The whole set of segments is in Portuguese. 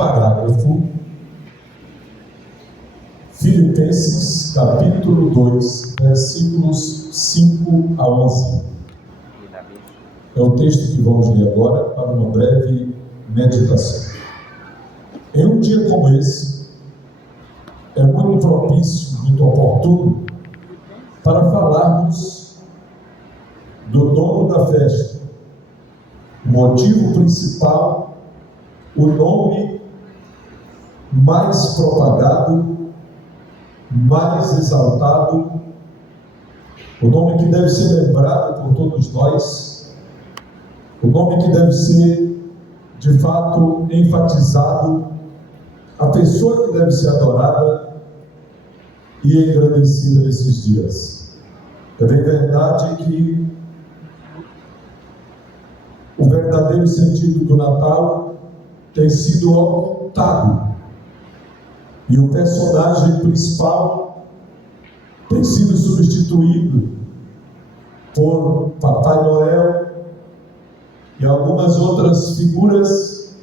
parágrafo, Filipenses capítulo 2, versículos 5 a 11. É o texto que vamos ler agora para uma breve meditação. Em um dia como esse, é muito propício, muito oportuno, para falarmos do dono da festa. O motivo principal, o nome mais propagado, mais exaltado, o nome que deve ser lembrado por todos nós, o nome que deve ser, de fato, enfatizado, a pessoa que deve ser adorada e engrandecida nesses dias. É bem verdade que o verdadeiro sentido do Natal tem sido ocultado, e o personagem principal tem sido substituído por Papai Noel e algumas outras figuras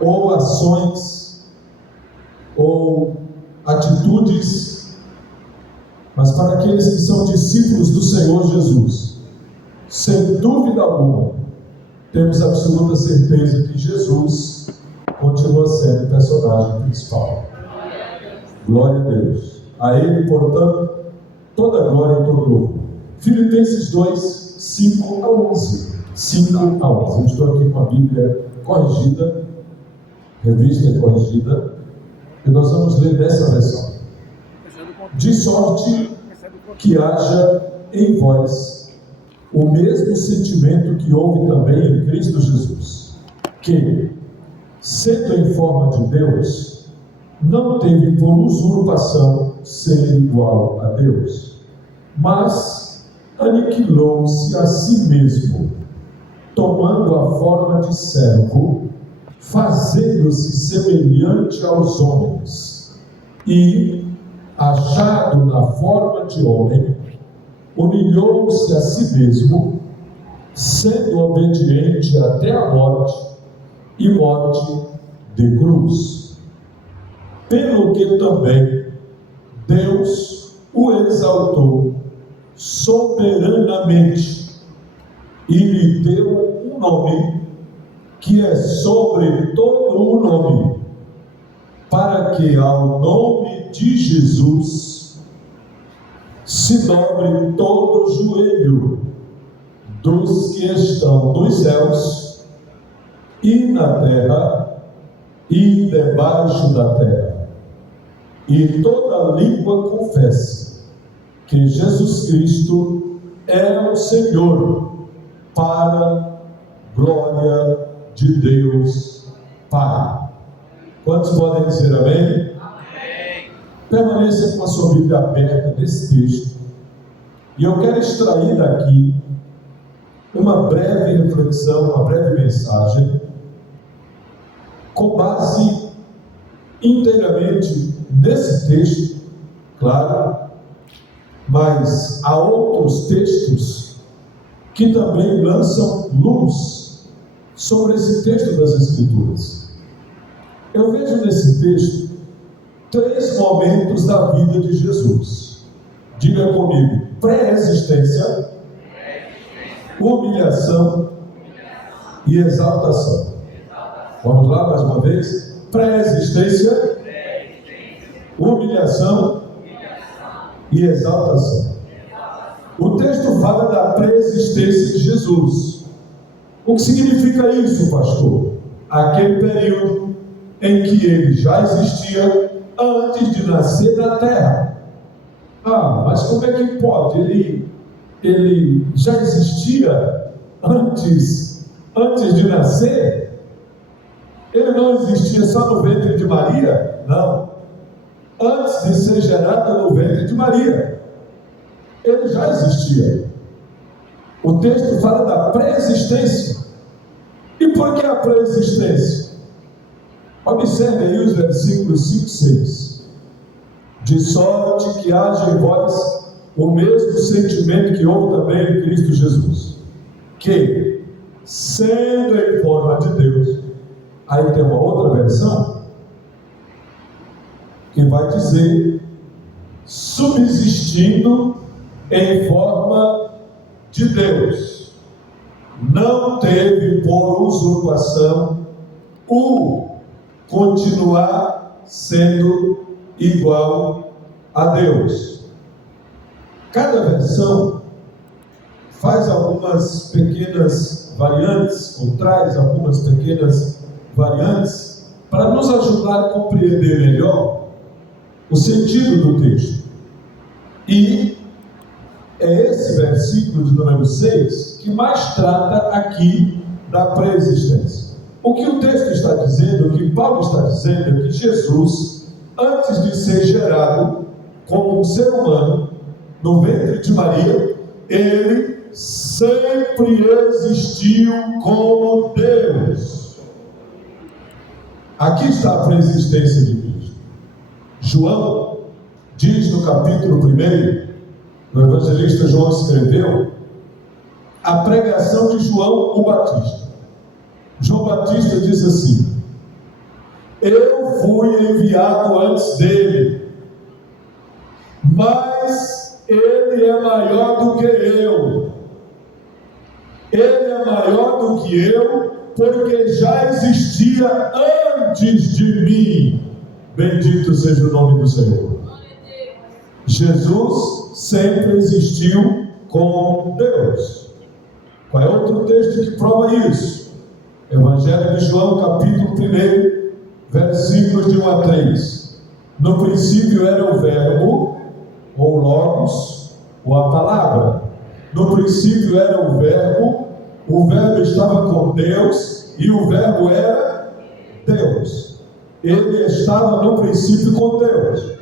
ou ações ou atitudes, mas para aqueles que são discípulos do Senhor Jesus, sem dúvida alguma, temos absoluta certeza que Jesus continua sendo o personagem principal. Glória a Deus. A Ele, portanto, toda a glória e todo louvor. Filipenses 2, 5 a 11. 5 a 11. Eu estou aqui com a Bíblia corrigida, revista e corrigida, e nós vamos ler dessa versão. De sorte que haja em vós o mesmo sentimento que houve também em Cristo Jesus, que, sendo em forma de Deus, não teve por usurpação ser igual a Deus, mas aniquilou-se a si mesmo, tomando a forma de servo, fazendo-se semelhante aos homens, e, achado na forma de homem, humilhou-se a si mesmo, sendo obediente até a morte, e morte de cruz. Pelo que também Deus o exaltou soberanamente e lhe deu um nome que é sobre todo o nome, para que ao nome de Jesus se dobre todo o joelho dos que estão nos céus e na terra e debaixo da terra, e toda língua confesse que Jesus Cristo é o Senhor, para glória de Deus Pai. Quantos podem dizer amém? Amém. Permaneça com a sua Bíblia aberta nesse texto, e eu quero extrair daqui uma breve reflexão, uma breve mensagem, com base inteiramente nesse texto, claro, mas há outros textos que também lançam luz sobre esse texto das Escrituras. Eu vejo nesse texto 3 momentos da vida de Jesus. Diga comigo: pré-existência, humilhação e exaltação. Vamos lá mais uma vez? Pré-existência, humilhação e exaltação. O texto fala da pré-existência de Jesus. O que significa isso, pastor? Aquele período em que ele já existia antes de nascer na terra. Mas como é que pode? Ele já existia antes de nascer? Ele não existia só no ventre de Maria? Não. Antes de ser gerado no ventre de Maria, ele já existia. O texto fala da pré-existência. E por que a pré-existência? Observe aí os versículos 5 e 6. De sorte que haja em vós o mesmo sentimento que houve também em Cristo Jesus, que, sendo em forma de Deus, Aí tem uma outra versão que vai dizer: subsistindo em forma de Deus, não teve por usurpação o continuar sendo igual a Deus. Cada versão faz algumas pequenas variantes, ou traz algumas pequenas variantes, para nos ajudar a compreender melhor o sentido do texto. E é esse versículo de número 6 que mais trata aqui da pré-existência. O que o texto está dizendo, o que Paulo está dizendo, é que Jesus, antes de ser gerado como um ser humano no ventre de Maria, ele sempre existiu como Deus. Aqui está a pré-existência de Cristo. João diz no capítulo 1, o evangelista João escreveu a pregação de João o Batista. João Batista diz assim: eu fui enviado antes dele, mas ele é maior do que eu. Ele é maior do que eu, porque já existia antes de mim. Bendito seja o nome do Senhor. Jesus sempre existiu como Deus. Qual é outro texto que prova isso? Evangelho de João, capítulo 1, versículos de 1 a 3. No princípio era o verbo, ou logos, ou a palavra. No princípio era o verbo estava com Deus, e o verbo era Deus. Ele estava no princípio com Deus.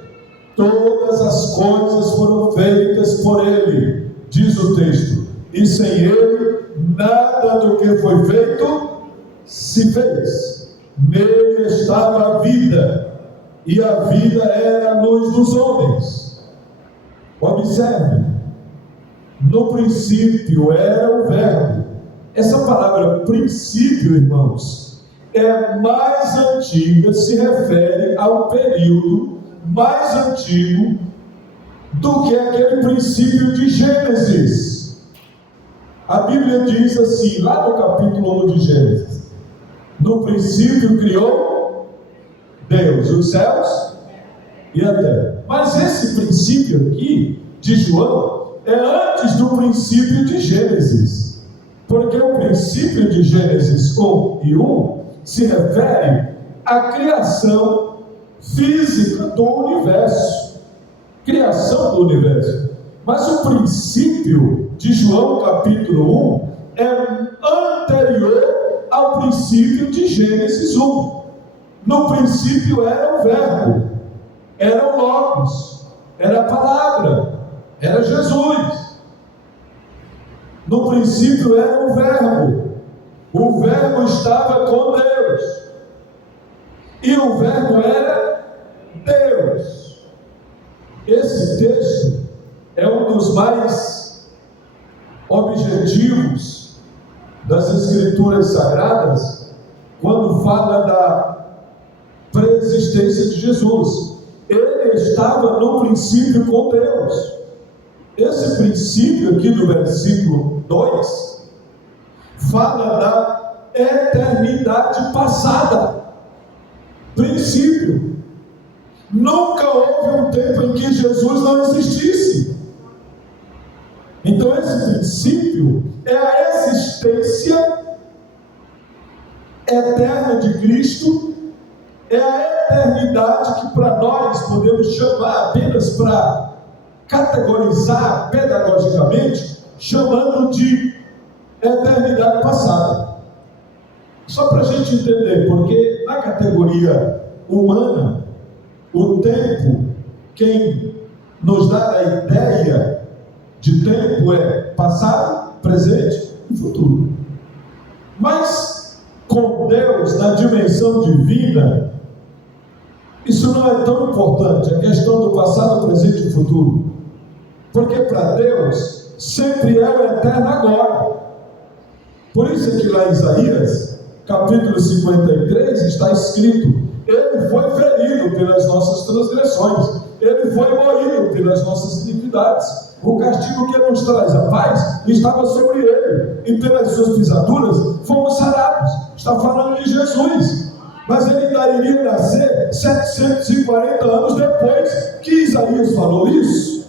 Todas as coisas foram feitas por ele, diz o texto, e sem ele nada do que foi feito se fez. Nele estava a vida, e a vida era a luz dos homens. Observe, no princípio era o verbo. Essa palavra princípio, irmãos, é mais antiga, se refere ao período mais antigo do que aquele princípio de Gênesis. A Bíblia diz assim, lá no capítulo 1 de Gênesis: no princípio criou Deus os céus e a terra. Mas esse princípio aqui de João é antes do princípio de Gênesis, porque o princípio de Gênesis 1 e 1 se refere à criação física do universo, criação do universo. Mas o princípio de João capítulo 1 é anterior ao princípio de Gênesis 1. No princípio era o verbo, era o logos, era a palavra, era Jesus. No princípio era o verbo estava com Deus, e o verbo era Deus. Esse texto é um dos mais objetivos das Escrituras Sagradas, quando fala da pré-existência de Jesus. Ele estava no princípio com Deus. Esse princípio aqui do versículo 2 fala da eternidade passada. Princípio. Nunca houve um tempo em que Jesus não existisse. Então esse princípio é a existência eterna de Cristo, é a eternidade que para nós podemos chamar apenas para categorizar pedagogicamente, chamando de eternidade passada. Só para a gente entender, porque na categoria humana, o tempo, quem nos dá a ideia de tempo é passado, presente e futuro. Mas com Deus, na dimensão divina, isso não é tão importante, a questão do passado, presente e futuro. Porque para Deus sempre é o eterno agora. Por isso é que lá em Isaías capítulo 53, está escrito: Ele foi ferido pelas nossas transgressões, Ele foi moído pelas nossas iniquidades. O castigo que nos traz a paz estava sobre Ele, e pelas suas pisaduras fomos sarados. Está falando de Jesus. Mas Ele ainda iria nascer 740 anos depois que Isaías falou isso.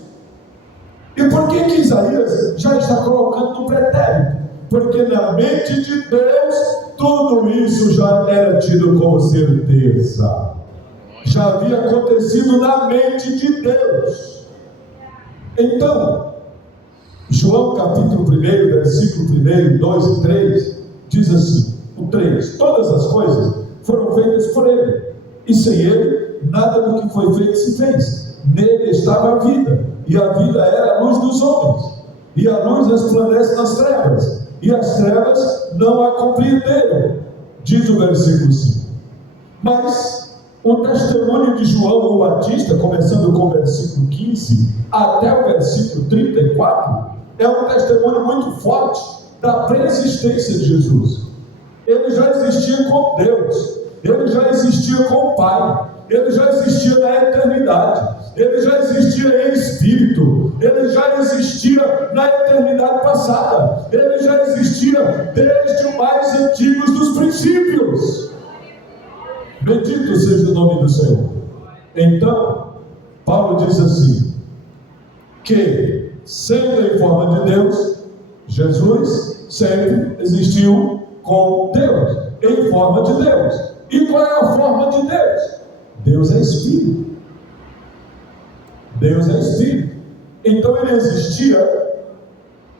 E por que Isaías já está colocando no pretérito? Porque na mente de Deus tudo isso já era tido como certeza, já havia acontecido na mente de Deus. Então, João capítulo 1, versículo 1, 2 e 3, diz assim, o 3: todas as coisas foram feitas por Ele, e sem Ele nada do que foi feito se fez. Nele estava a vida, e a vida era a luz dos homens, e a luz resplandece nas trevas, e as trevas não a compreenderam, diz o versículo 5. Mas o testemunho de João o Batista, começando com o versículo 15 até o versículo 34, é um testemunho muito forte da pré-existência de Jesus. Ele já existia com Deus, ele já existia com o Pai, ele já existia na eternidade, ele já existia em espírito, ele já existia na eternidade passada, ele já existia desde os mais antigos dos princípios. Bendito seja o nome do Senhor. Então, Paulo diz assim, que sendo em forma de Deus, Jesus sempre existiu com Deus, em forma de Deus. E qual é a forma de Deus? Deus é Espírito. Deus é Espírito. Então ele existia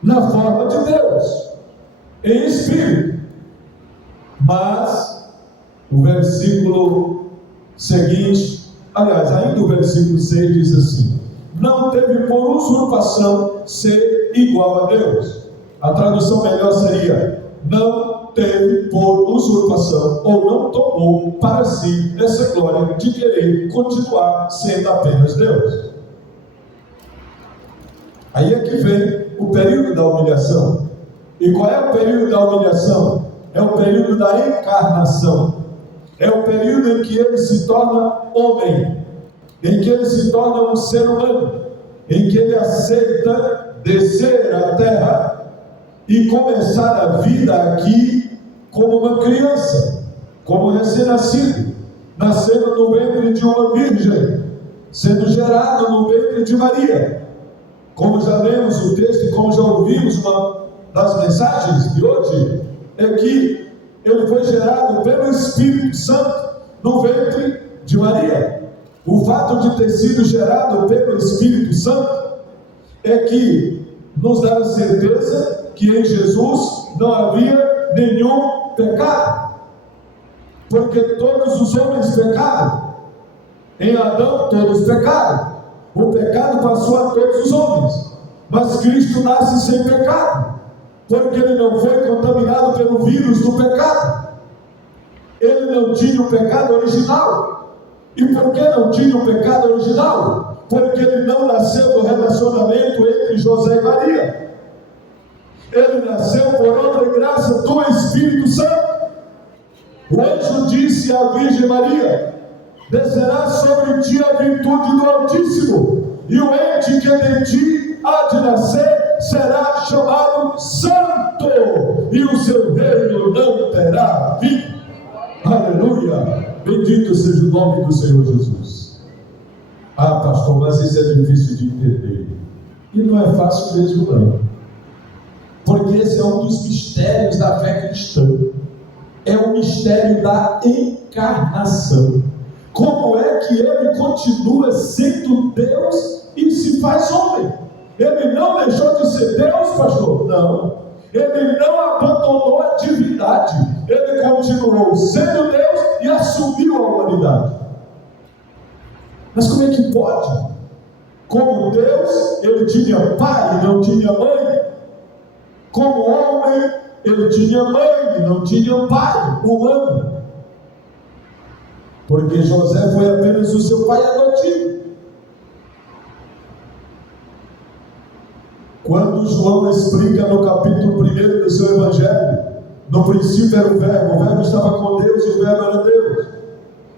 na forma de Deus, em Espírito. Mas o versículo seguinte, aliás, ainda o versículo 6 diz assim: não teve por usurpação ser igual a Deus. A tradução melhor seria: não teve por usurpação, ou não tomou para si essa glória de querer continuar sendo apenas Deus. Aí é que vem o período da humilhação. E qual é o período da humilhação? É o período da encarnação. É o período em que ele se torna homem, em que ele se torna um ser humano, em que ele aceita descer à terra e começar a vida aqui como uma criança, como recém-nascido, nascendo no ventre de uma virgem, sendo gerado no ventre de Maria. Como já lemos o texto e como já ouvimos uma das mensagens de hoje, é que ele foi gerado pelo Espírito Santo no ventre de Maria. O fato de ter sido gerado pelo Espírito Santo é que nos dá a certeza que em Jesus não havia nenhum pecado, porque todos os homens pecaram. Em Adão todos pecaram, o pecado passou a todos os homens, mas Cristo nasce sem pecado, porque ele não foi contaminado pelo vírus do pecado. Ele não tinha o pecado original. E por que não tinha o pecado original? Porque ele não nasceu do relacionamento entre José e Maria. Ele nasceu por obra e graça do Espírito Santo. O anjo disse à Virgem Maria: descerá sobre ti a virtude do Altíssimo, e o ente que de ti há de nascer será chamado Santo, e o seu reino não terá fim. Aleluia! Bendito seja o nome do Senhor Jesus. Ah, pastor, mas isso é difícil de entender. E não é fácil mesmo não, porque esse é um dos mistérios da fé cristã. É o mistério da encarnação. Como é que ele continua sendo Deus e se faz homem? Ele não deixou de ser Deus, pastor? Não. Ele não abandonou a divindade. Ele continuou sendo Deus e assumiu a humanidade. Mas como é que pode? Como Deus, ele tinha pai e não tinha mãe. Como homem, ele tinha mãe e não tinha pai humano. Porque José foi apenas o seu pai adotivo. Quando João explica no capítulo 1 do seu evangelho No princípio era o Verbo estava com Deus e o Verbo era Deus.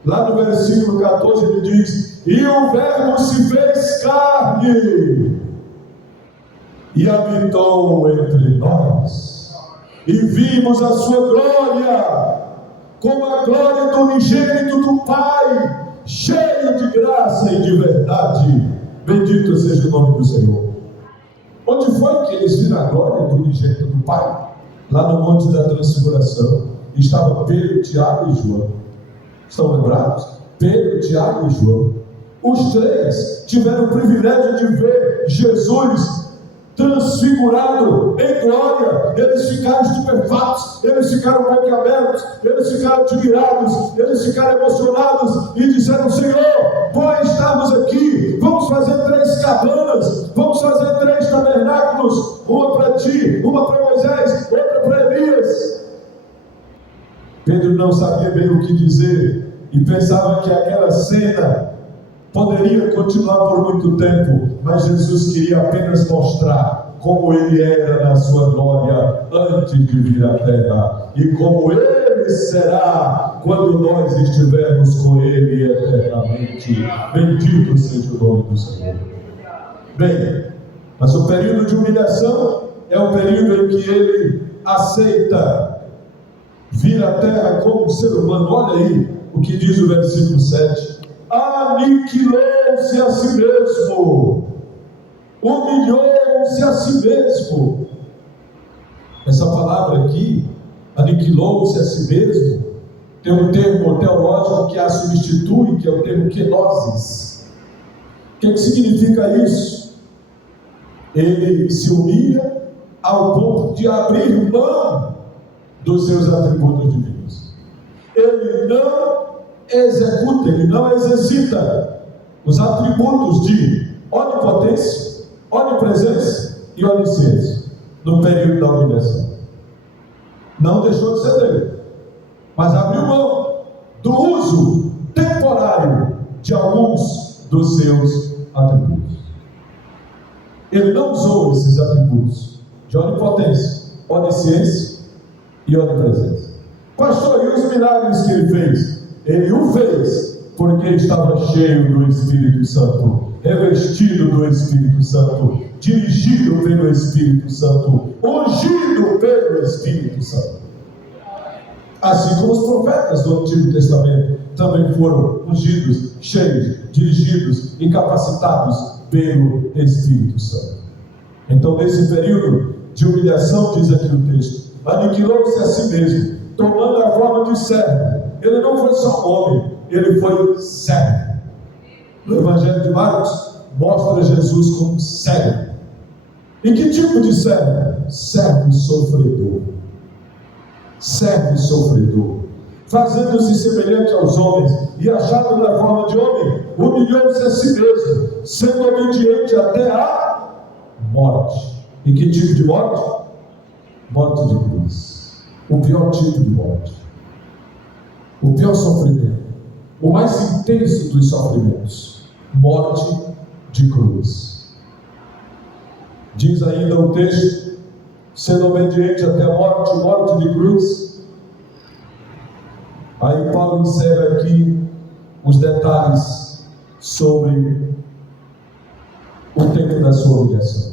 Lá no versículo 14 ele diz: e o Verbo se fez carne e habitou entre nós, e vimos a sua glória, como a glória do unigênito do Pai, cheio de graça e de verdade. Bendito seja o nome do Senhor. Onde foi que eles viram a glória do unigênito do Pai? Lá no Monte da Transfiguração. Estava Pedro, Tiago e João. Estão lembrados? Pedro, Tiago e João. Os três tiveram o privilégio de ver Jesus transfigurado em glória. Eles ficaram estupefatos, eles ficaram boquiabertos, eles ficaram admirados, eles ficaram emocionados e disseram: Senhor, bom estarmos aqui, vamos fazer 3 cabanas, vamos fazer 3 tabernáculos, uma para ti, uma para Moisés, outra para Elias. Pedro não sabia bem o que dizer e pensava que aquela cena poderia continuar por muito tempo, mas Jesus queria apenas mostrar como Ele era na sua glória antes de vir à terra, e como Ele será quando nós estivermos com Ele eternamente. Bendito seja o nome do Senhor. Bem, mas o período de humilhação é o período em que Ele aceita vir à terra como ser humano. Olha aí o que diz o versículo 7. Aniquilou-se a si mesmo, humilhou-se a si mesmo. Essa palavra aqui, aniquilou-se a si mesmo, tem um termo teológico que a substitui, que é o termo kenosis. O que significa isso? Ele se humilha ao ponto de abrir mão dos seus atributos divinos. Ele não executa, ele não exercita os atributos de onipotência, onipresença e onisciência no período da humilhação. Não deixou de ser dele, mas abriu mão do uso temporário de alguns dos seus atributos. Ele não usou esses atributos de onipotência, onisciência e onipresença. Pastor, e os milagres que ele fez? Ele o fez porque estava cheio do Espírito Santo, revestido do Espírito Santo, dirigido pelo Espírito Santo, ungido pelo Espírito Santo. Assim como os profetas do Antigo Testamento também foram ungidos, cheios, dirigidos e capacitados pelo Espírito Santo. Então, nesse período de humilhação, diz aqui o texto, aniquilou-se a si mesmo, tomando a forma de servo. Ele não foi só homem, ele foi servo. No Evangelho de Marcos, mostra Jesus como servo. E que tipo de servo? Servo sofredor. Servo sofredor. Fazendo-se semelhante aos homens e achado na forma de homem, humilhou-se a si mesmo, sendo obediente até a morte. E que tipo de morte? Morte de cruz. O pior tipo de morte. O pior sofrimento, o mais intenso dos sofrimentos, morte de cruz. Diz ainda o texto, sendo obediente até a morte, morte de cruz. Aí Paulo encerra aqui os detalhes sobre o tempo da sua humilhação.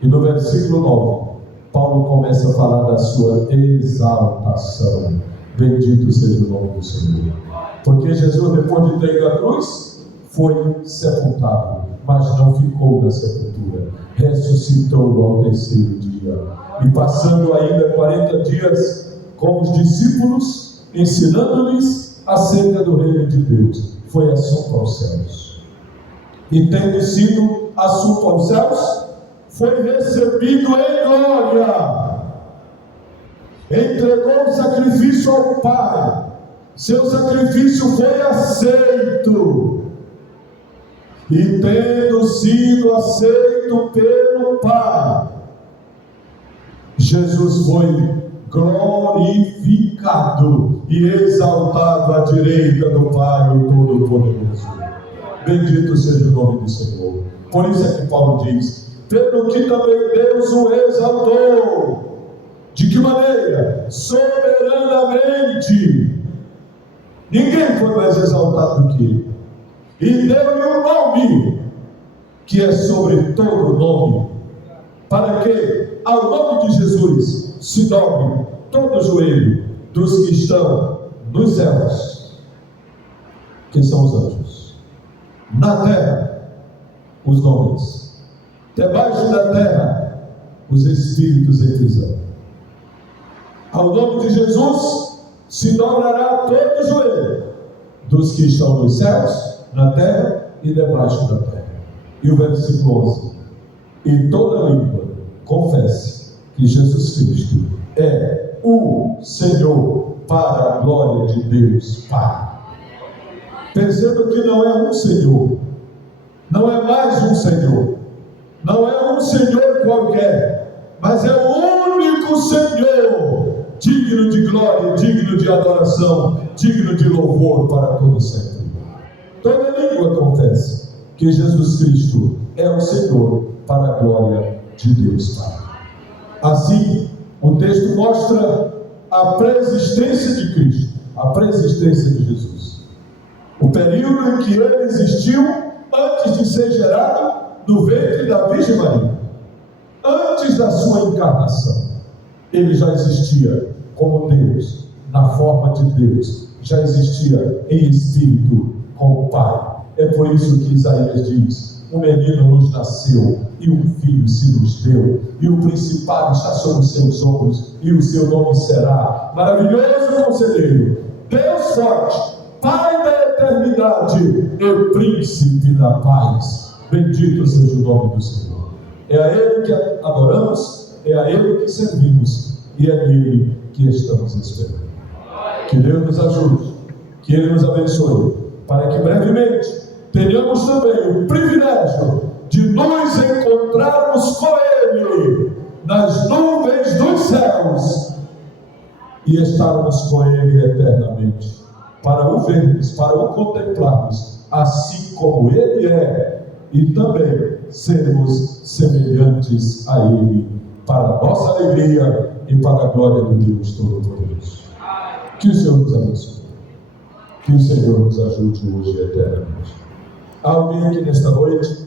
E no versículo 9, Paulo começa a falar da sua exaltação. Bendito seja o nome do Senhor. Porque Jesus, depois de ter ido à cruz, foi sepultado, mas não ficou na sepultura. Ressuscitou ao terceiro dia. E passando ainda 40 dias com os discípulos, ensinando-lhes acerca do reino de Deus, foi assunto aos céus. E tendo sido assunto aos céus, foi recebido em glória. Entregou o sacrifício ao Pai, seu sacrifício foi aceito, e tendo sido aceito pelo Pai, Jesus foi glorificado e exaltado à direita do Pai, o Todo-Poderoso. Bendito seja o nome do Senhor. Por isso é que Paulo diz: pelo que também Deus o exaltou De que maneira? Soberanamente. Ninguém foi mais exaltado do que ele. E deu-lhe um nome, que é sobre todo nome, para que ao nome de Jesus se dobre todo o joelho dos que estão nos céus, que são os anjos, na terra, os homens, debaixo da terra, os espíritos em prisão. Ao nome de Jesus se dobrará todo o joelho dos que estão nos céus, na terra e debaixo da terra. E o versículo 11: e toda língua confesse que Jesus Cristo é o Senhor, para a glória de Deus Pai. Perceba que não é um Senhor, não é mais um Senhor, não é um Senhor qualquer, mas é o único Senhor, digno de glória, digno de adoração, digno de louvor para todo sempre. Toda língua confessa que Jesus Cristo é o Senhor, para a glória de Deus Pai. Assim, o texto mostra a preexistência de Cristo, a preexistência de Jesus. O período em que ele existiu antes de ser gerado no ventre da Virgem Maria. Antes da sua encarnação, ele já existia como Deus, na forma de Deus, já existia em espírito com o Pai. É por isso que Isaías diz: um menino nos nasceu, e um filho se nos deu, e o principado está sobre os seus ombros, e o seu nome será Maravilhoso Conselheiro, Deus Forte, Pai da Eternidade e Príncipe da Paz. Bendito seja o nome do Senhor. É a Ele que adoramos, é a Ele que servimos, e é nele que estamos esperando. Que Deus nos ajude, que Ele nos abençoe, para que brevemente tenhamos também o privilégio de nos encontrarmos com Ele nas nuvens dos céus e estarmos com Ele eternamente, para o vermos, para o contemplarmos assim como Ele é, e também sermos semelhantes a Ele, para a nossa alegria e para a glória de Deus Todo-Poderoso. Que o Senhor nos abençoe, que o Senhor nos ajude hoje e eternamente. Há alguém aqui nesta noite